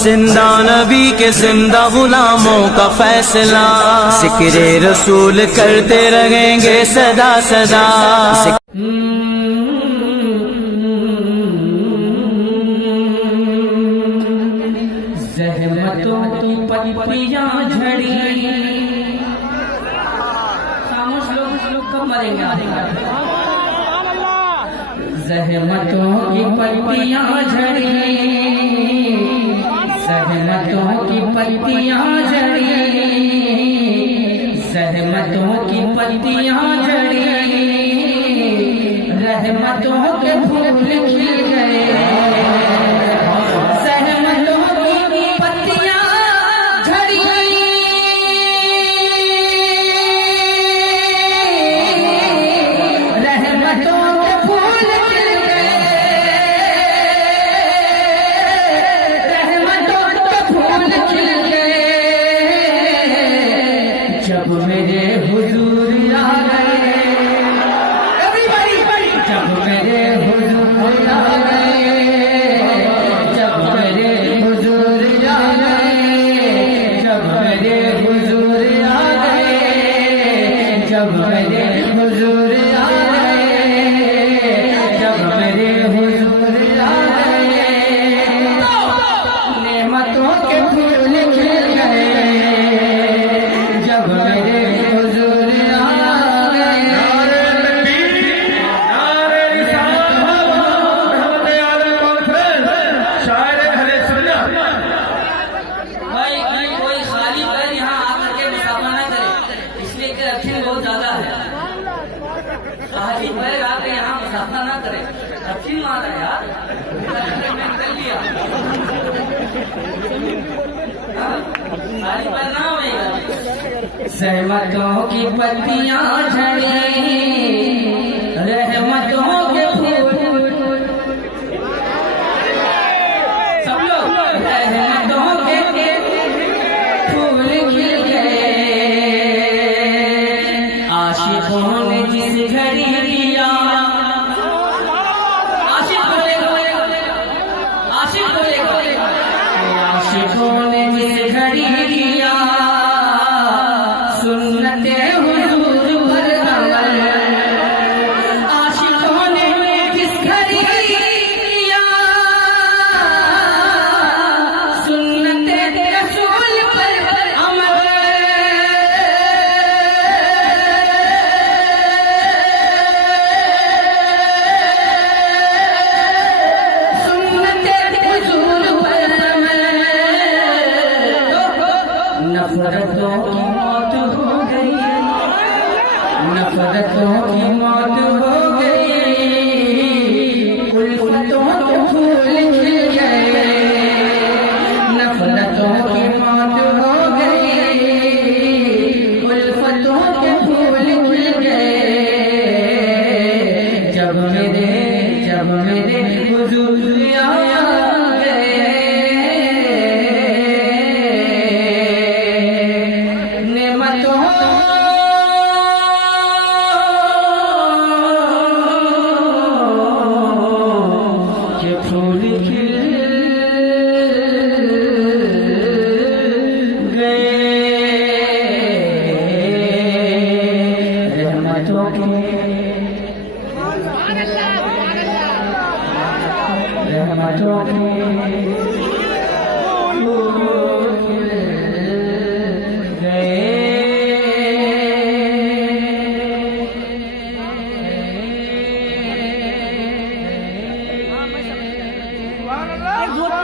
जिंदा नबी के जिंदा गुलामों का फैसला, जिक्र रसूल करते रहेंगे सदा सदा। ज़हमतों की पत्तियां झड़ी, खामोश लोग कब मरेंगे? ज़हमतों की पत्तियां झड़ी, ज़हमतों की पत्तियां झड़ी, ज़हमतों की पत्तियां झड़ी, रहमतों के फूल खिल गए। जब मेरे हुजूर आ गए, जब मेरे हुजूर आ गए, जब मेरे हुजूर आ गए, जब मेरे हुजूर आ गए, जब मेरे हुजूर आ गए, जब मेरे हुजूर आ गए, नेमतों के फूल खिल गए। बहुत ज्यादा है, खाली पैर आके यहाँ मुसाफा ना करे, अच्छी मार है यार, कर लिया खाली पैर ना होगा। सहमतों की पत्तियां झड़ी, रहमतों के फूल, सब लोग रहमतों के फूल खिल गए। आशिकों ने जिस घड़ी दिया, आशिकों ने जिस घड़ी दिया, सुन्नते हुजूर पर अमल। आशिकों ने जिस घड़ी दिया, सुन्नते रसूल पर अमल। नफरतों की मौत हो गई, नफरतों की मौत हो गई, उल्फतों के फूल खिल गए। नफरतों की मौत हो गई, उल्फतों के फूल खिल गए। जब मेरे हुजूर आया फूल खिल गए। रहमतों के फूल खिल गए। सुभान अल्लाह।